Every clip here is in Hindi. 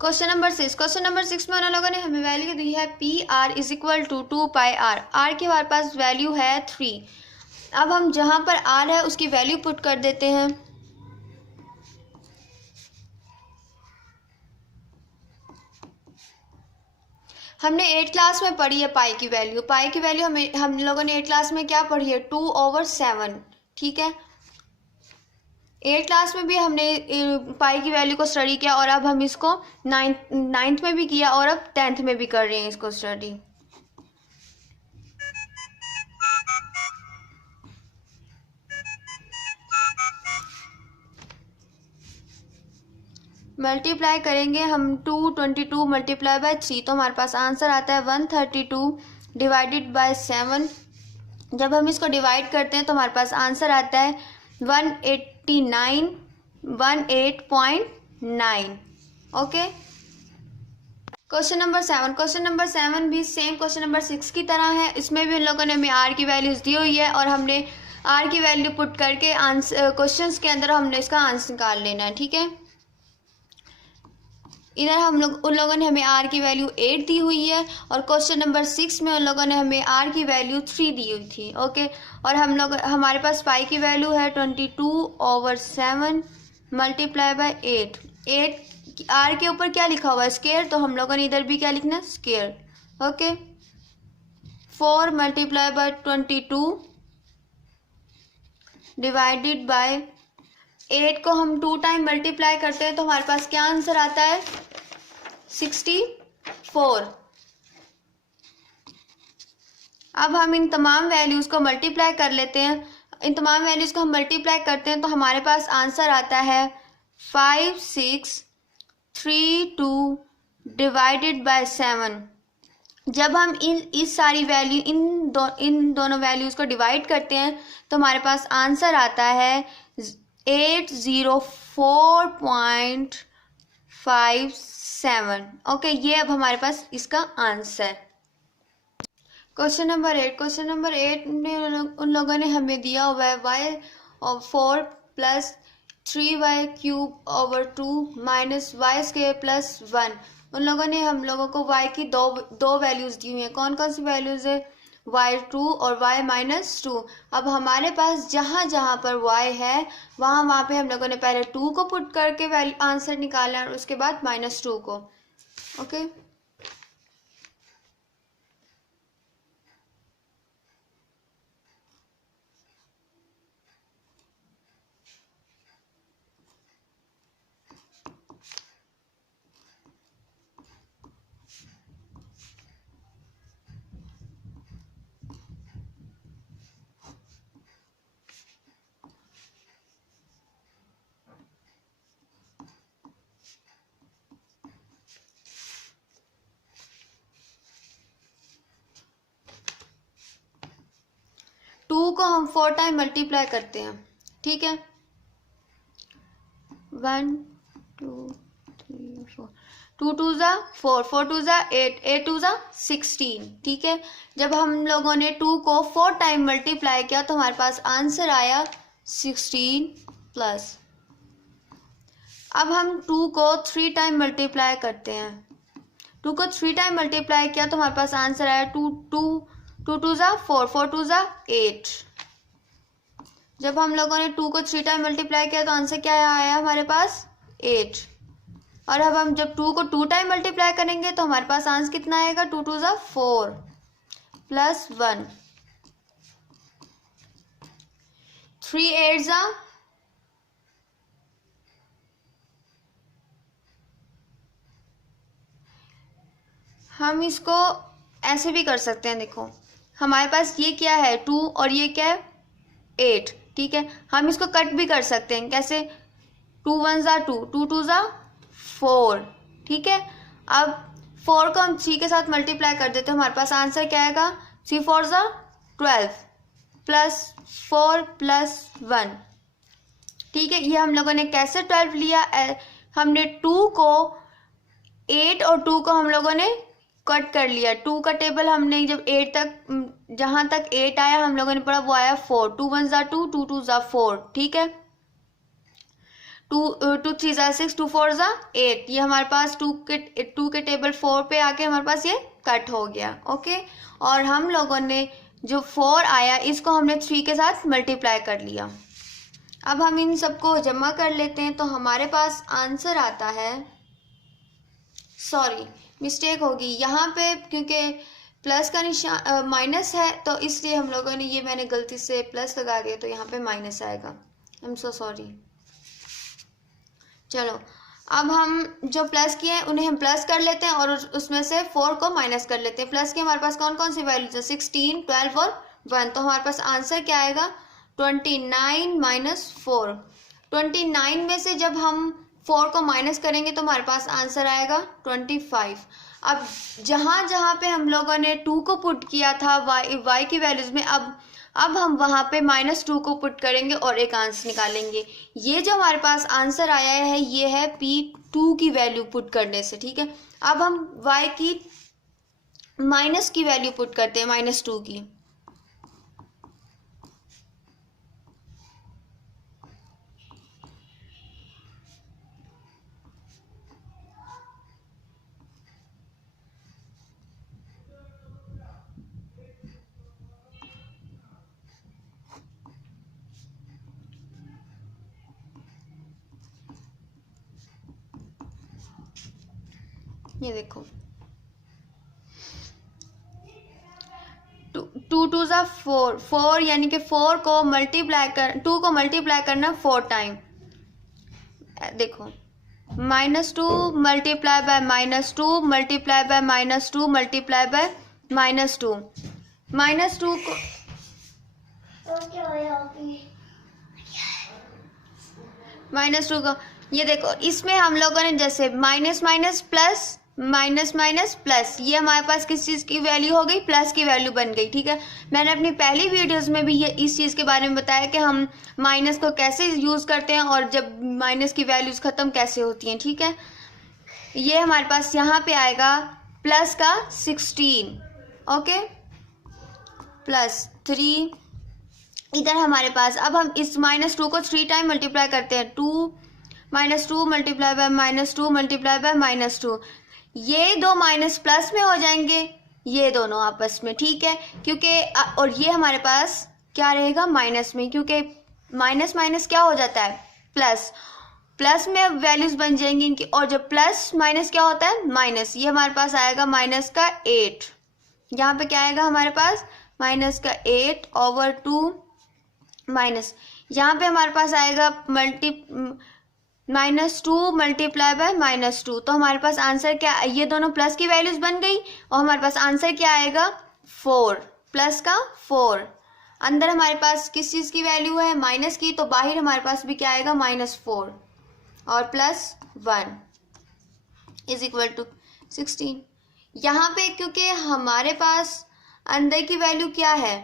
क्वेश्चन नंबर 6 में उन लोगों ने हमें वैल्यू दी है P R is equal to 2 pi R की हमारे पास वैल्यू है 3। अब हम जहाँ पर आर है उसकी वैल्यू पुट कर देते हैं। हमने 8 क्लास में पढ़ी है पाई की वैल्यू हम लोगों ने 8 क्लास में क्या पढ़ी है 2/7। ठीक है, 8 क्लास में भी हमने पाई की वैल्यू को स्टडी किया और अब हम इसको नाइन्थ में भी किया और अब 10th में भी कर रहे हैं इसको स्टडी। मल्टीप्लाई करेंगे हम 222 मल्टीप्लाई बाय 3 तो हमारे पास आंसर आता है 132 डिवाइडेड बाय 7। जब हम इसको डिवाइड करते हैं तो हमारे पास आंसर आता है 18.9। ओके, क्वेश्चन नंबर 7 भी सेम क्वेश्चन नंबर 6 की तरह है। इसमें भी उन लोगों ने हमें आर की वैल्यूज दी हुई है और हमने आर की वैल्यू पुट करके आंसर क्वेश्चंस के अंदर हमने इसका आंसर निकाल लेना है। ठीक है, इधर उन लोगों ने हमें आर की वैल्यू 8 दी हुई है और क्वेश्चन नंबर 6 में उन लोगों ने हमें आर की वैल्यू 3 दी हुई थी। ओके, और हमारे पास पाई की वैल्यू है 22/7 मल्टीप्लाई बाय 8। आर के ऊपर क्या लिखा हुआ है स्केयर, तो हम लोगों ने इधर भी क्या लिखना है square. Okay, 4 multiply by 22 divided by 8 को हम 2 टाइम मल्टीप्लाई करते हैं तो हमारे पास क्या आंसर आता है 64। अब हम इन तमाम वैल्यूज को मल्टीप्लाई कर लेते हैं। इन तमाम वैल्यूज को हम मल्टीप्लाई करते हैं तो हमारे पास आंसर आता है 5632 डिवाइडेड बाय 7। जब हम इस सारी वैल्यू इन दोनों वैल्यूज को डिवाइड करते हैं तो हमारे पास आंसर आता है 804.57। ओके, ये अब हमारे पास इसका आंसर। क्वेश्चन नंबर 8 में उन लोगों ने हमें दिया हुआ है y4 + 3y³ माइनस y² + 1। उन लोगों ने हम लोगों को y की दो वैल्यूज दी हुई हैं। कौन कौन सी वैल्यूज है y2 और y-2। अब हमारे पास जहाँ जहाँ पर y है वहाँ पे हम लोगों ने पहले 2 को पुट करके आंसर निकाला और उसके बाद -2 को। ओके, टू को हम 4 टाइम मल्टीप्लाई करते हैं। ठीक है, 1 2 3 4 2 2 ज़ा 4 4 2 ज़ा 8 8 2 ज़ा 16। ठीक है, जब हम लोगों ने 2 को 4 टाइम मल्टीप्लाई किया तो हमारे पास आंसर आया 16+। अब हम 2 को 3 टाइम मल्टीप्लाई करते हैं। 2 को 3 टाइम मल्टीप्लाई किया तो हमारे पास आंसर आया 2 2 ज़ा 4 4 2 ज़ा 8। जब हम लोगों ने 2 को 3 टाइम मल्टीप्लाई किया तो आंसर क्या आया हमारे पास 8। और अब हम जब 2 को 2 टाइम मल्टीप्लाई करेंगे तो हमारे पास आंसर कितना आएगा 2 2 ज़ा 4 + 1 3 8 ज़ा हम इसको ऐसे भी कर सकते हैं। देखो हमारे पास ये क्या है 2 और ये क्या है 8। ठीक है, हम इसको कट भी कर सकते हैं। कैसे 2 1 ज़ा 2 2 2 ज़ा 4। ठीक है, अब 4 को हम 3 के साथ मल्टीप्लाई कर देते हैं। हमारे पास आंसर क्या आएगा 3 4 ज़ा 12 + 4 + 1। ठीक है, ये हम लोगों ने कैसे 12 लिया, हमने 2 को 8 और 2 को हम लोगों ने कट कर लिया। 2 का टेबल हमने जब 8 तक जहाँ तक 8 आया हम लोगों ने पढ़ा वो आया 4 2 1 ज़ा 2 2 2 ज़ा 4। ठीक है, टू थ्री ज़ा 6, 2 4 ज़ा 8, ये हमारे पास टू के टेबल 4 पे आके हमारे पास ये कट हो गया। ओके, और हम लोगों ने जो 4 आया इसको हमने 3 के साथ मल्टीप्लाई कर लिया। अब हम इन सबको जमा कर लेते हैं तो हमारे पास आंसर आता है, सॉरी मिस्टेक होगी यहाँ पे, क्योंकि प्लस का निशान माइनस है तो इसलिए हम लोगों ने ये, मैंने गलती से प्लस लगा दिया तो यहाँ पे माइनस आएगा। I am so sorry. चलो अब हम जो प्लस किए हैं उन्हें हम प्लस कर लेते हैं और उसमें से 4 को माइनस कर लेते हैं। प्लस की हमारे पास कौन कौन सी वैल्यूज है, 16, 12 और 1, तो हमारे पास आंसर क्या आएगा, 29 माइनस 4। 29 में से जब हम 4 को माइनस करेंगे तो हमारे पास आंसर आएगा 25। अब जहाँ जहाँ पे हम लोगों ने 2 को पुट किया था y की वैल्यूज में, अब हम वहाँ पे -2 को पुट करेंगे और एक आंसर निकालेंगे। ये जो हमारे पास आंसर आया है ये है P2 की वैल्यू पुट करने से, ठीक है। अब हम y की माइनस की वैल्यू पुट करते हैं, -2 की। ये देखो 2 2 ज़ा 4, 4 यानी कि 4 को मल्टीप्लाई कर 2 को मल्टीप्लाई करना 4 टाइम। देखो -2 multiply by -2 multiply by -2 multiply by -2, -2 को -2 को ये देखो, इसमें हम लोगों ने जैसे minus minus plus minus minus plus, ये हमारे पास किस चीज़ की वैल्यू हो गई, प्लस की वैल्यू बन गई, ठीक है। मैंने अपनी पहली वीडियोस में भी ये इस चीज़ के बारे में बताया कि हम माइनस को कैसे यूज़ करते हैं और जब माइनस की वैल्यूज़ ख़त्म कैसे होती हैं, ठीक है। ये हमारे पास यहाँ पे आएगा प्लस का 16, ओके, +3 इधर हमारे पास। अब हम इस -2 को 3 टाइम मल्टीप्लाई करते हैं, 2 -2 मल्टीप्लाई बाय -2 मल्टीप्लाई बाय -2, ये दो माइनस प्लस में हो जाएंगे, ये दोनों आपस में, ठीक है, क्योंकि और ये हमारे पास क्या रहेगा माइनस में, क्योंकि माइनस माइनस क्या हो जाता है प्लस, प्लस में वैल्यूज बन जाएंगी इनकी, और जब प्लस माइनस क्या होता है माइनस, ये हमारे पास आएगा -8, यहाँ पे क्या आएगा हमारे पास -8/2 माइनस, यहाँ पे हमारे पास आएगा -2 मल्टीप्लाई बाय -2, तो हमारे पास आंसर क्या, ये दोनों प्लस की वैल्यूज बन गई और हमारे पास आंसर क्या आएगा 4, प्लस का 4। अंदर हमारे पास किस चीज़ की वैल्यू है माइनस की, तो बाहर हमारे पास भी क्या आएगा -4 और +1 = 16। यहाँ पे क्योंकि हमारे पास अंदर की वैल्यू क्या है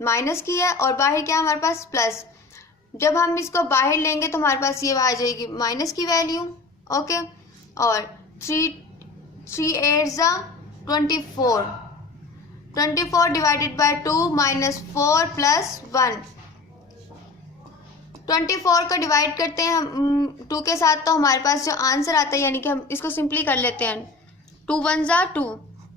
माइनस की है और बाहर क्या हमारे पास प्लस, जब हम इसको बाहर लेंगे तो हमारे पास ये आ जाएगी माइनस की वैल्यू, ओके, और 3 8 ज़ा 24, 24 डिवाइडेड बाय 2 -4 + 1, 24 को डिवाइड करते हैं हम 2 के साथ तो हमारे पास जो आंसर आता है, यानी कि हम इसको सिंपली कर लेते हैं, 2 1 ज़ा 2,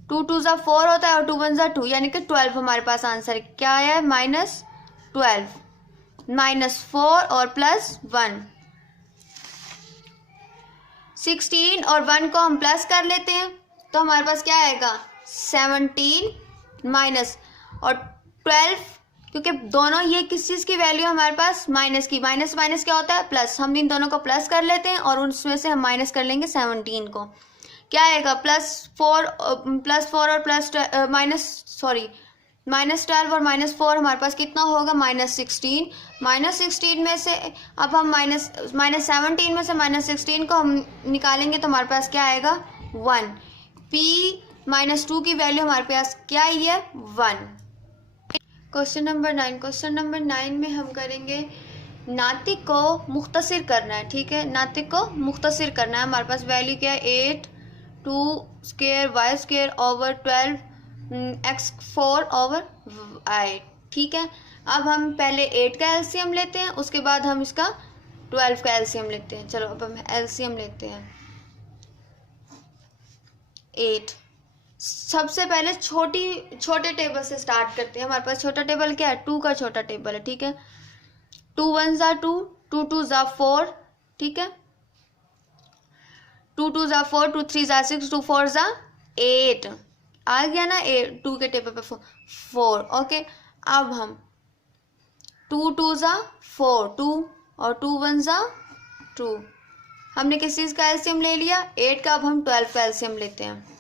2 2 ज़ा 4 होता है और 2 1 ज़ा 2, यानी कि 12 हमारे पास आंसर क्या है -12, -4 और +1, 16 और 1 को हम प्लस कर लेते हैं तो हमारे पास क्या आएगा 17 माइनस और 12, क्योंकि दोनों ये किस चीज़ की वैल्यू है हमारे पास माइनस की, माइनस माइनस क्या होता है प्लस, हम इन दोनों को प्लस कर लेते हैं और उसमें से हम माइनस कर लेंगे 17 को, क्या आएगा +4 और -12 और -4 हमारे पास कितना होगा -16, -16 में से अब हम -17 में से -16 को हम निकालेंगे तो हमारे पास क्या आएगा 1, P -2 की वैल्यू हमारे पास क्या आई है 1। क्वेश्चन नंबर 9, क्वेश्चन नंबर 9 में हम करेंगे नातिक को मुख्तसिर करना है, ठीक है, नातिक को मुख्तसिर करना है। हमारे पास वैल्यू क्या है 8 2² y² ओवर 12 x4 ओवर 8, ठीक है। अब हम पहले 8 का एलसीएम लेते हैं, उसके बाद हम इसका 12 का एलसीएम लेते हैं। चलो अब हम एलसीएम लेते हैं। 8। सबसे पहले छोटे टेबल से स्टार्ट करते हैं। हमारे पास छोटा टेबल क्या है? 2 का छोटा टेबल है, ठीक है। 2 1 ज़ा 2, 2 2 ज़ा 4, ठीक है। 2 2 ज़ा 4, 2 3 ज़ा 6, 2 4 ज़ा 8 आ गया ना। 2 के टेबल पे 4, ओके। अब हम 2 2 ज़ा 4, 2 और 2 1 ज़ा 2। हमने किस चीज़ का एलसीएम ले लिया? 8 का। अब हम 12 का एलसीएम लेते हैं।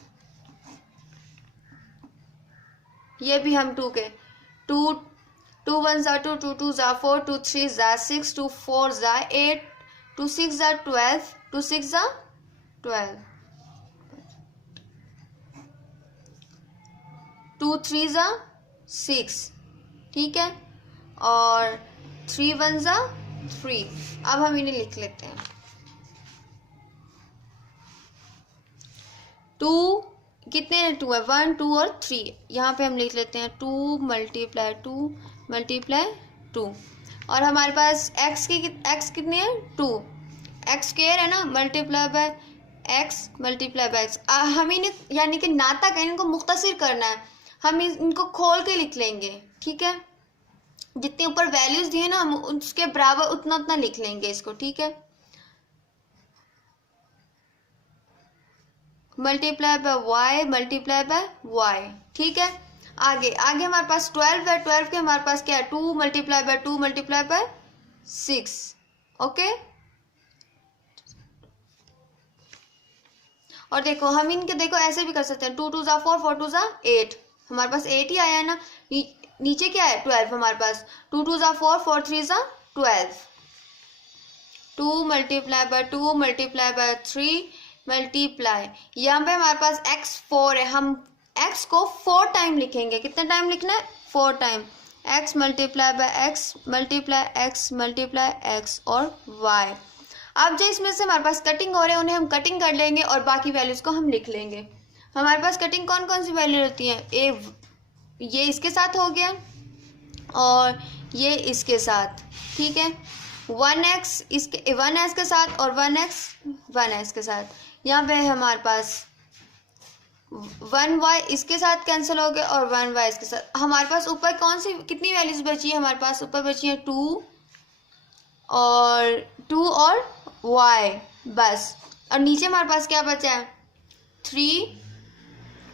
ये भी हम 2 के 2 2 1 ज़ा 2, 2 2 ज़ा 4, 2 3 ज़ा 6, 2 4 ज़ा 8, 2 6 ज़ा 12, 2 6 ज़ा 12, 2 3 ज़ा 6, ठीक है। और 3 1 ज़ा 3। अब हम इन्हें लिख लेते हैं। 2 कितने 2 है? 1 2 और 3। यहाँ पे हम लिख लेते हैं 2 × 2 × 2। और हमारे पास x कितनी है? 2। x स्क्वायर है ना, multiply by x multiply by x। हम इन्हें यानी कि नातक है, इनको मुख्तसर करना है। हम इनको खोल के लिख लेंगे, ठीक है। जितने ऊपर वैल्यूज दिए ना हम उसके बराबर उतना उतना लिख लेंगे इसको, ठीक है। Multiply by y multiply by y, ठीक है। आगे हमारे पास 12 है। 12 के हमारे पास क्या है? 2 × 2 मल्टीप्लाई बाय 6, ओके। और देखो हम इनके देखो ऐसे भी कर सकते हैं। 2 2 ज़ा 4, 4 2 ज़ा 8। हमारे पास 8 ही आया है ना। नीचे क्या है? 12 हमारे पास। 2 2 ज़ा 4, 4 3 ज़ा 12। 2 × 2 मल्टीप्लाई बाय 3 मल्टीप्लाई। यहाँ पे हमारे पास x 4 है। हम x को 4 टाइम लिखेंगे। कितना टाइम लिखना है? 4 time. x multiply by x multiply x multiply x और y। अब जो इसमें से हमारे पास कटिंग हो रहे हैं उन्हें हम कटिंग कर लेंगे और बाकी वैल्यूज़ को हम लिख लेंगे। हमारे पास कटिंग कौन कौन सी वैल्यू रहती है? ये इसके साथ हो गया और ये इसके साथ, ठीक है। 1x इसके 1x के साथ और 1x के साथ। यहाँ पे हमारे पास 1y इसके साथ कैंसिल हो गया और 1y इसके साथ। हमारे पास ऊपर कौन सी कितनी वैल्यूज बची है? हमारे पास ऊपर बची है 2 और y बस। और नीचे हमारे पास क्या बचा है? 3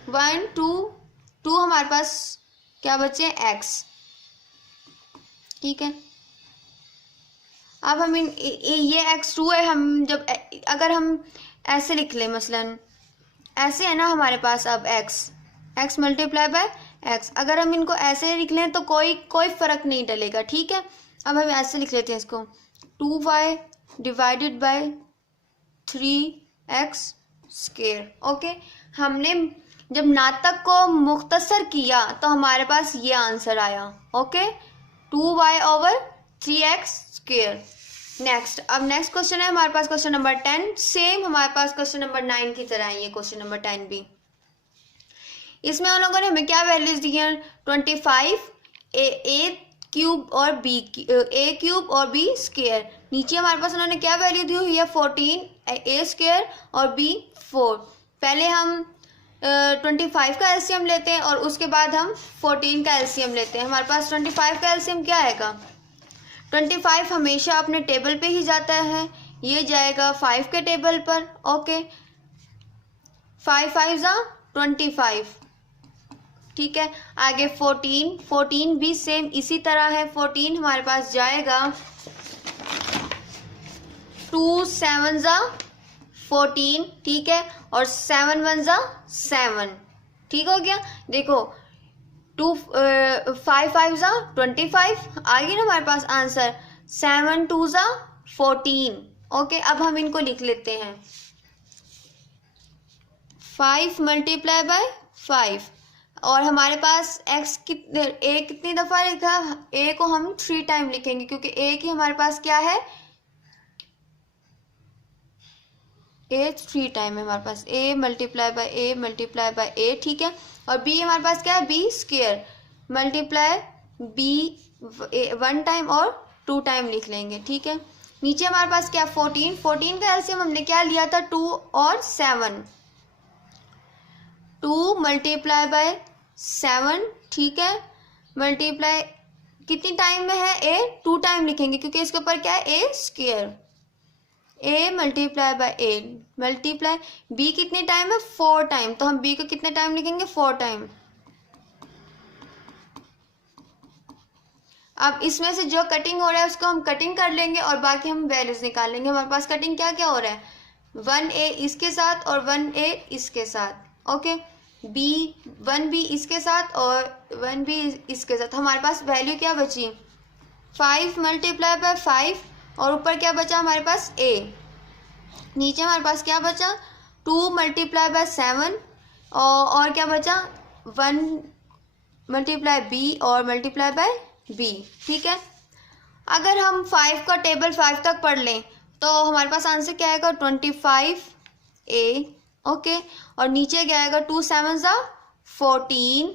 1 2 हमारे पास क्या बचे हैं? x, ठीक है। अब हम ये x2 है। हम जब अगर हम ऐसे लिख लें, मसलन ऐसे है ना हमारे पास। अब x मल्टीप्लाई बाय x, अगर हम इनको ऐसे लिख लें तो कोई फ़र्क नहीं डलेगा, ठीक है। अब हम ऐसे लिख लेते हैं इसको 2y divided by 3x square, okay. हमने जब नातक को मुख्तसर किया तो हमारे पास ये आंसर आया, okay. 2y over 3x square. Next question है हमारे पास क्वेश्चन नंबर 10। सेम हमारे पास क्वेश्चन नंबर 9 की तरह है ये क्वेश्चन नंबर 10 भी। इसमें उन लोगों ने हमें क्या वैल्यूज दी हैं? 25 a क्यूब और a क्यूब और b स्क्वायर। नीचे हमारे पास उन्होंने क्या वैल्यू दी हुई है? 14 a स्क्वायर और b 4। पहले हम 25 का एलसीएम लेते हैं और उसके बाद हम 14 का एलसीएम लेते हैं। हमारे पास 25 का एलसीएम क्या आएगा? 25 हमेशा अपने टेबल पे ही जाता है, ये जाएगा 5 के टेबल पर, ओके। 5 5 ज़ा 25, ठीक है। आगे 14 भी सेम इसी तरह है। 14 हमारे पास जाएगा 2 7 ज़ा 14, ठीक है। और 7 1 ज़ा 7, ठीक हो गया। देखो 5 5 ज़ा 25 आ गई ना हमारे पास आंसर। 7 2 ज़ा 14, ओके। अब हम इनको लिख लेते हैं। 5 मल्टीप्लाई बाय 5 और हमारे पास x कितनी दफ़ा लिखा? a को हम 3 टाइम लिखेंगे क्योंकि a की हमारे पास क्या है? a 3 टाइम है हमारे पास। a मल्टीप्लाई बाय a, ठीक है। और b हमारे पास क्या है? b square multiply b 1 time और 2 टाइम लिख लेंगे, ठीक है। नीचे हमारे पास क्या 14, 14 का एलसीएम हमने क्या लिया था 2 और 7, 2 मल्टीप्लाई बाय 7, ठीक है, मल्टीप्लाई कितनी टाइम में है ए, 2 टाइम लिखेंगे क्योंकि इसके ऊपर क्या है A square, A multiply by A multiply B कितने टाइम है 4 टाइम, तो हम बी को कितने टाइम लिखेंगे 4 टाइम। अब इसमें से जो कटिंग हो रहा है उसको हम कटिंग कर लेंगे और बाकी हम वैल्यूज निकाल लेंगे। हमारे पास कटिंग क्या क्या हो रहा है 1a इसके साथ और 1a इसके साथ, ओके, बी 1b इसके साथ और 1b इसके साथ। हमारे पास वैल्यू क्या बची 5 मल्टीप्लाई बाय 5 और ऊपर क्या बचा हमारे पास a, नीचे हमारे पास क्या बचा 2 मल्टीप्लाई बाय 7 और क्या बचा 1 मल्टीप्लाई b और मल्टीप्लाई बाय b, ठीक है। अगर हम 5 का टेबल 5 तक पढ़ लें तो हमारे पास आंसर क्या आएगा 25a, ओके, और नीचे क्या आएगा 2 7 14,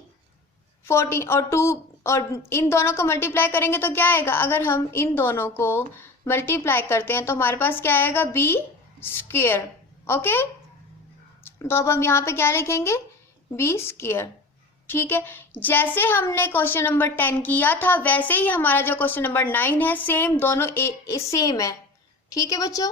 14 और 2 और इन दोनों को मल्टीप्लाई करेंगे तो क्या आएगा, अगर हम इन दोनों को मल्टीप्लाई करते हैं तो हमारे पास क्या आएगा b स्क्वायर, ओके। तो अब हम यहाँ पे क्या लिखेंगे b स्क्वायर, ठीक है। जैसे हमने क्वेश्चन नंबर 10 किया था वैसे ही हमारा जो क्वेश्चन नंबर 9 है सेम, दोनों सेम है, ठीक है बच्चों।